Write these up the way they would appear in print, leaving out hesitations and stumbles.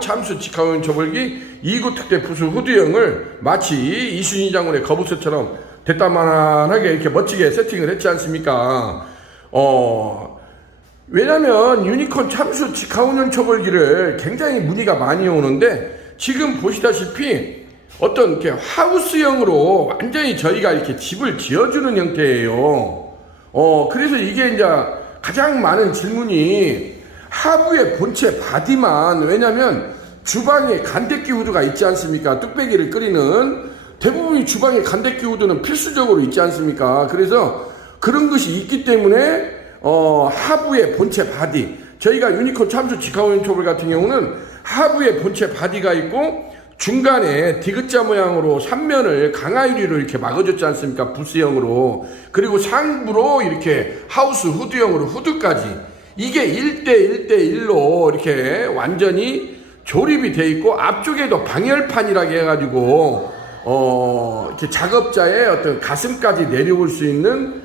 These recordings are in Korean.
참수 직화원 초벌기 2구 특대 부수 후드형을 마치 이순신 장군의 거부서처럼 대따만하게 이렇게 멋지게 세팅을 했지 않습니까? 왜냐면 유니콘 참수 직화운용 초벌기를 굉장히 문의가 많이 오는데, 지금 보시다시피 어떤 이렇게 하우스형으로 완전히 저희가 이렇게 집을 지어주는 형태예요. 그래서 이게 이제 가장 많은 질문이 하부의 본체 바디만, 왜냐면 주방에 간대기 후드가 있지 않습니까? 뚝배기를 끓이는 대부분이 주방에 간대기 후드는 필수적으로 있지 않습니까? 그래서 그런 것이 있기 때문에 하부의 본체 바디, 저희가 유니콘 참수 직화운용 초벌 같은 경우는 하부의 본체 바디가 있고 중간에 디귿자 모양으로 3면을 강화유리로 이렇게 막아줬지 않습니까? 부스형으로. 그리고 상부로 이렇게 하우스 후드형으로 후드까지, 이게 1대1대1로 이렇게 완전히 조립이 돼 있고, 앞쪽에도 방열판이라고 해가지고 이렇게 작업자의 어떤 가슴까지 내려올 수 있는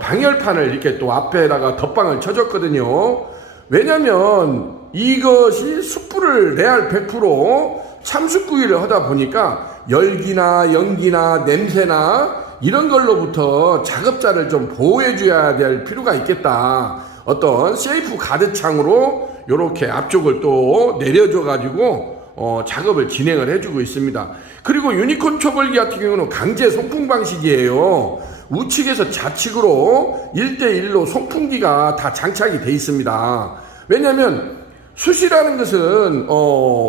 방열판을 이렇게 또 앞에다가 덧방을 쳐줬거든요. 왜냐면 이것이 숯불을 레알 100% 참숯구이를 하다 보니까 열기나 연기나 냄새나 이런 걸로부터 작업자를 좀 보호해 줘야 될 필요가 있겠다. 어떤 세이프 가드창으로 이렇게 앞쪽을 또 내려줘 가지고 작업을 진행을 해주고 있습니다. 그리고 유니콘 초벌기 같은 경우는 강제 송풍 방식이에요. 우측에서 좌측으로 1대1로 송풍기가 다 장착이 돼 있습니다. 왜냐면 숯이라는 것은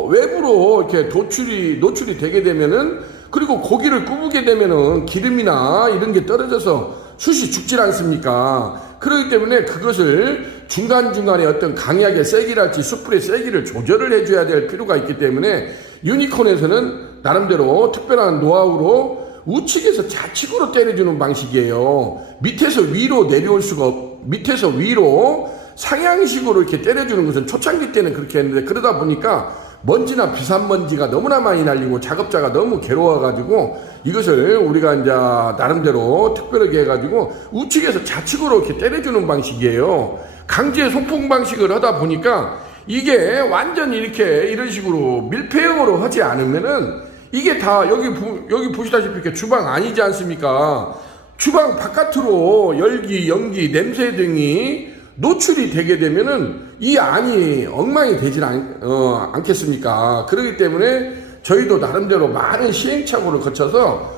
외부로 이렇게 노출이 되게 되면은, 그리고 고기를 구우게 되면은 기름이나 이런 게 떨어져서 숯이 죽질 않습니까? 그렇기 때문에 그것을 중간중간에 어떤 강약의 세기랄지 숯불의 세기를 조절을 해줘야 될 필요가 있기 때문에 유니콘에서는 나름대로 특별한 노하우로 우측에서 좌측으로 때려주는 방식이에요. 밑에서 위로 내려올 수가 밑에서 위로 상향식으로 이렇게 때려주는 것은 초창기 때는 그렇게 했는데, 그러다 보니까 먼지나 비산먼지가 너무나 많이 날리고 작업자가 너무 괴로워가지고 이것을 우리가 이제 나름대로 특별하게 해가지고 우측에서 좌측으로 이렇게 때려주는 방식이에요. 강제 송풍 방식을 하다 보니까 이게 완전히 이렇게 이런 식으로 밀폐형으로 하지 않으면은 이게 다 여기 보시다시피 이렇게 주방 아니지 않습니까? 주방 바깥으로 열기, 연기, 냄새 등이 노출이 되게 되면은 이 안이 엉망이 되질 않겠습니까? 그렇기 때문에 저희도 나름대로 많은 시행착오를 거쳐서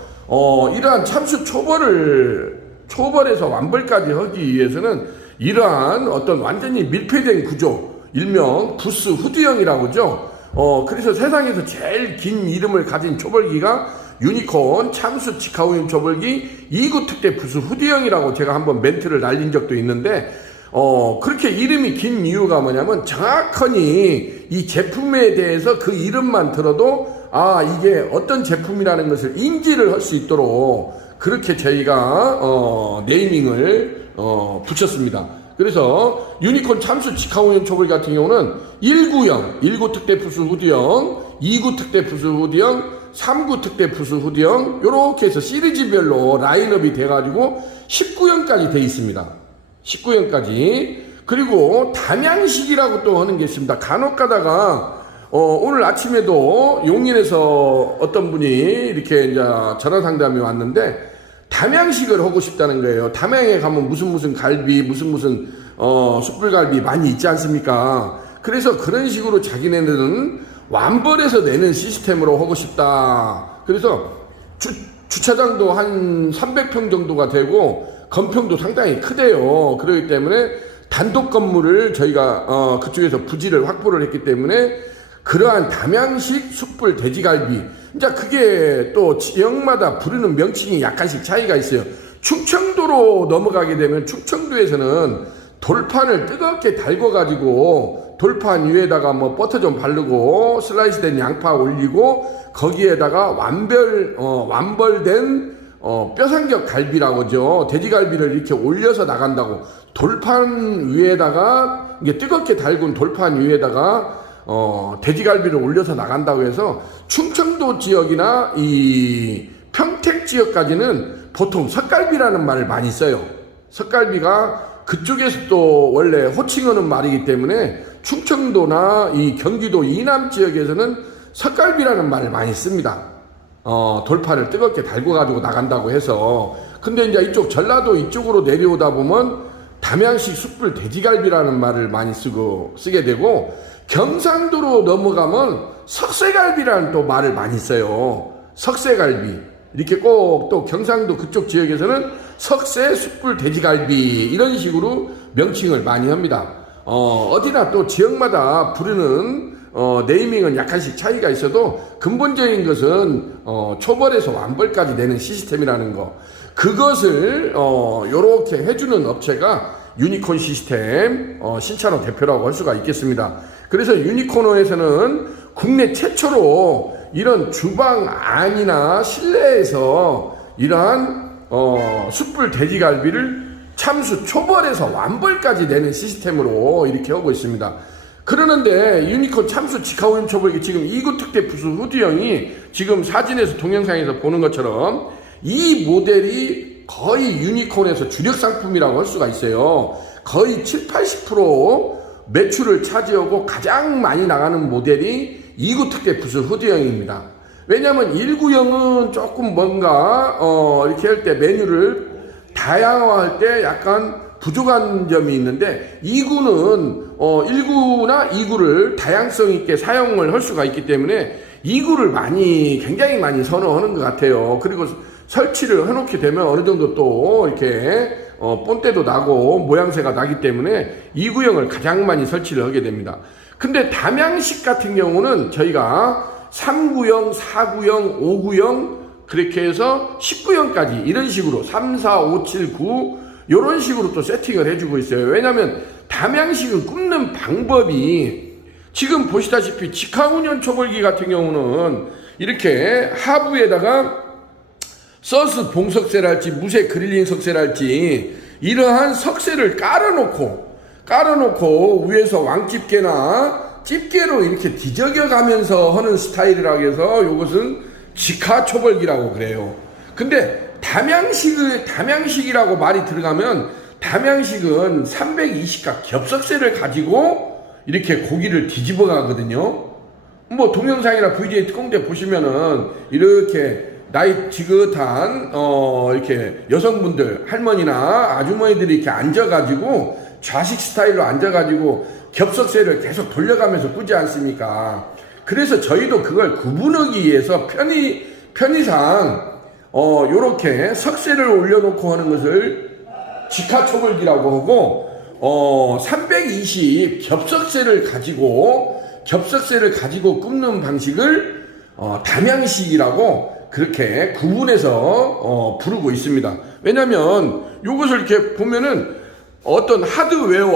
이러한 참수 초벌에서 완벌까지 하기 위해서는 이러한 어떤 완전히 밀폐된 구조, 일명 부스 후드형이라고 하죠. 그래서 세상에서 제일 긴 이름을 가진 초벌기가 유니콘 참수 직화운용 초벌기 2구 특대 부스 후드형이라고 제가 한번 멘트를 날린 적도 있는데, 그렇게 이름이 긴 이유가 뭐냐면 정확하니 이 제품에 대해서 그 이름만 들어도 이게 어떤 제품이라는 것을 인지를 할 수 있도록 그렇게 저희가 네이밍을 붙였습니다. 그래서 유니콘 참수 직화운용 초벌기 같은 경우는 1구형, 1구 특대 부수 후드형, 2구 특대 부수 후드형, 3구 특대 부수 후드형, 요렇게 해서 시리즈별로 라인업이 돼가지고 19형까지 돼 있습니다. 19형까지. 그리고 담양식이라고 또 하는 게 있습니다. 간혹 가다가 오늘 아침에도 용인에서 어떤 분이 이렇게 이제 전화 상담이 왔는데 담양식을 하고 싶다는 거예요. 담양에 가면 무슨 갈비, 무슨 숯불갈비 많이 있지 않습니까? 그래서 그런 식으로 자기네들은 완벌해서 내는 시스템으로 하고 싶다. 그래서 주차장도 한 300평 정도가 되고 건평도 상당히 크대요. 그렇기 때문에 단독 건물을 저희가 그쪽에서 부지를 확보를 했기 때문에 그러한 담양식 숯불 돼지갈비, 이제 그게 또 지역마다 부르는 명칭이 약간씩 차이가 있어요. 충청도로 넘어가게 되면 충청도에서는 돌판을 뜨겁게 달궈가지고 돌판 위에다가 뭐 버터 좀 바르고 슬라이스 된 양파 올리고 거기에다가 완벌된 뼈삼겹 갈비라고 하죠. 돼지갈비를 이렇게 올려서 나간다고. 돌판 위에다가 이게 뜨겁게 달군 돌판 위에다가 돼지갈비를 올려서 나간다고 해서 충청도 지역이나 이 평택 지역까지는 보통 석갈비라는 말을 많이 써요. 석갈비가 그쪽에서 또 원래 호칭하는 말이기 때문에 충청도나 이 경기도 이남 지역에서는 석갈비라는 말을 많이 씁니다. 돌파를 뜨겁게 달고 가지고 나간다고 해서. 근데 이제 이쪽 전라도 이쪽으로 내려오다 보면 담양식 숯불 돼지갈비라는 말을 많이 쓰게 되고, 경상도로 넘어가면 석쇠갈비라는 또 말을 많이 써요. 석쇠갈비. 이렇게 꼭 또 경상도 그쪽 지역에서는 석쇠 숯불 돼지갈비 이런 식으로 명칭을 많이 합니다. 어디나 또 지역마다 부르는 네이밍은 약간씩 차이가 있어도 근본적인 것은 초벌에서 완벌까지 내는 시스템이라는 거. 그것을 요렇게 해주는 업체가 유니콘 시스템 신찬호 대표라고 할 수가 있겠습니다. 그래서 유니콘에서는 국내 최초로 이런 주방 안이나 실내에서 이러한 숯불 돼지갈비를 참수 초벌에서 완벌까지 내는 시스템으로 이렇게 하고 있습니다. 그러는데 유니콘 참수 직화오염 초벌기 지금 2구 특대 부수 후드형이 지금 사진에서 동영상에서 보는 것처럼 이 모델이 거의 유니콘에서 주력 상품이라고 할 수가 있어요. 거의 70-80% 매출을 차지하고 가장 많이 나가는 모델이 2구 특대 부수 후드형입니다. 왜냐하면 1구형은 조금 뭔가 이렇게 할 때 메뉴를 다양화할 때 약간 부족한 점이 있는데, 2구는 1구나 2구를 다양성 있게 사용을 할 수가 있기 때문에 2구를 굉장히 많이 선호하는 것 같아요. 그리고 설치를 해놓게 되면 어느 정도 또 이렇게 본때도 나고 모양새가 나기 때문에 2구형을 가장 많이 설치를 하게 됩니다. 근데 담양식 같은 경우는 저희가 3구형, 4구형, 5구형 그렇게 해서 10구형까지 이런 식으로 3, 4, 5, 7, 9 이런 식으로 또 세팅을 해주고 있어요. 왜냐하면 담양식은 굽는 방법이 지금 보시다시피 직화운yon 초벌기 같은 경우는 이렇게 하부에다가 서스 봉석쇠랄지 무쇠 그릴링 석쇠랄지 이러한 석쇠를 깔아놓고 위에서 왕집게나 집게로 이렇게 뒤적여 가면서 하는 스타일이라고 해서 이것은 직화 초벌기라고 그래요. 근데 담양식이라고 말이 들어가면 담양식은 320가 겹석쇠를 가지고 이렇게 고기를 뒤집어 가거든요. 뭐 동영상이나 VJ 특공대 보시면은 이렇게 나이 지긋한 이렇게 여성분들 할머니나 아주머니들이 이렇게 앉아가지고 좌식 스타일로 앉아가지고 겹석쇠를 계속 돌려가면서 끄지 않습니까? 그래서 저희도 그걸 구분하기 위해서 편의상 요렇게 석쇠를 올려놓고 하는 것을 직화 초벌기라고 하고 320 겹석쇠를 가지고 굽는 방식을 담양식이라고 그렇게 구분해서 부르고 있습니다. 왜냐면 요것을 이렇게 보면은 어떤 하드웨어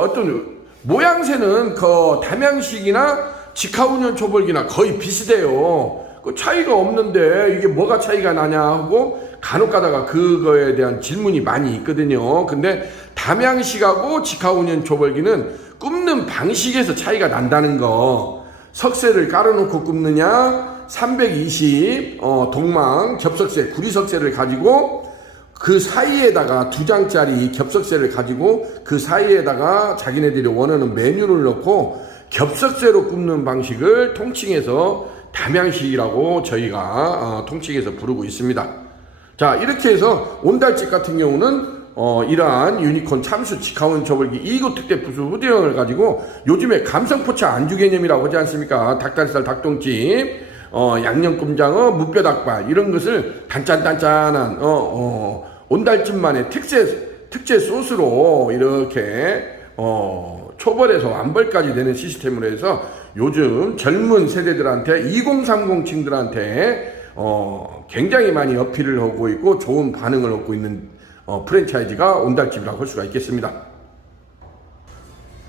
어떤 모양새는 그 담양식이나 직화운yon 초벌기나 거의 비슷해요. 그 차이가 없는데 이게 뭐가 차이가 나냐 하고 간혹 가다가 그거에 대한 질문이 많이 있거든요. 근데 담양식하고 직화운yon 초벌기는 굽는 방식에서 차이가 난다는 거. 석쇠를 깔아놓고 굽느냐, 320 동망 겹석쇠 구리석쇠를 가지고 그 사이에다가 2장짜리 겹석쇠를 가지고 그 사이에다가 자기네들이 원하는 메뉴를 넣고 겹석쇠로 굽는 방식을 통칭해서 담양식이라고 저희가 통칭해서 부르고 있습니다. 자, 이렇게 해서 온달집 같은 경우는 이러한 유니콘 참수 직화운yon 초벌기 2구 특대 부수 후대형을 가지고 요즘에 감성포차 안주 개념이라고 하지 않습니까? 닭다리살, 닭똥집, 양념꼼장어, 무뼈닭발 이런 것을 단짠단짠한 온달집만의 특제 소스로 이렇게 초벌에서 완벌까지 되는 시스템으로 해서 요즘 젊은 세대들한테 2030층들한테 굉장히 많이 어필을 하고 있고 좋은 반응을 얻고 있는 프랜차이즈가 온달집이라고 할 수가 있겠습니다.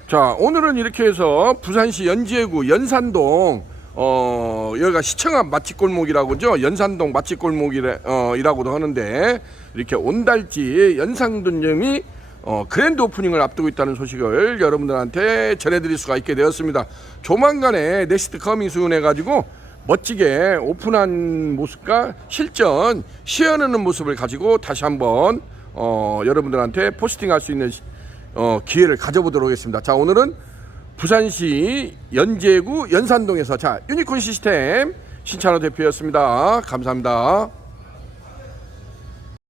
자, 오늘은 이렇게 해서 부산시 연지해구 연산동 여기가 시청 앞 맛집골목이라고 하죠. 연산동 맛집골목이라고도 하는데 이렇게 온달집 연상분점이 그랜드 오프닝을 앞두고 있다는 소식을 여러분들한테 전해드릴 수가 있게 되었습니다. 조만간에 넥스트 커밍 순 해가지고 멋지게 오픈한 모습과 실전 시연하는 모습을 가지고 다시 한번 여러분들한테 포스팅할 수 있는 기회를 가져보도록 하겠습니다. 자, 오늘은 부산시 연제구 연산동에서 자 유니콘 시스템 신찬호 대표였습니다. 감사합니다.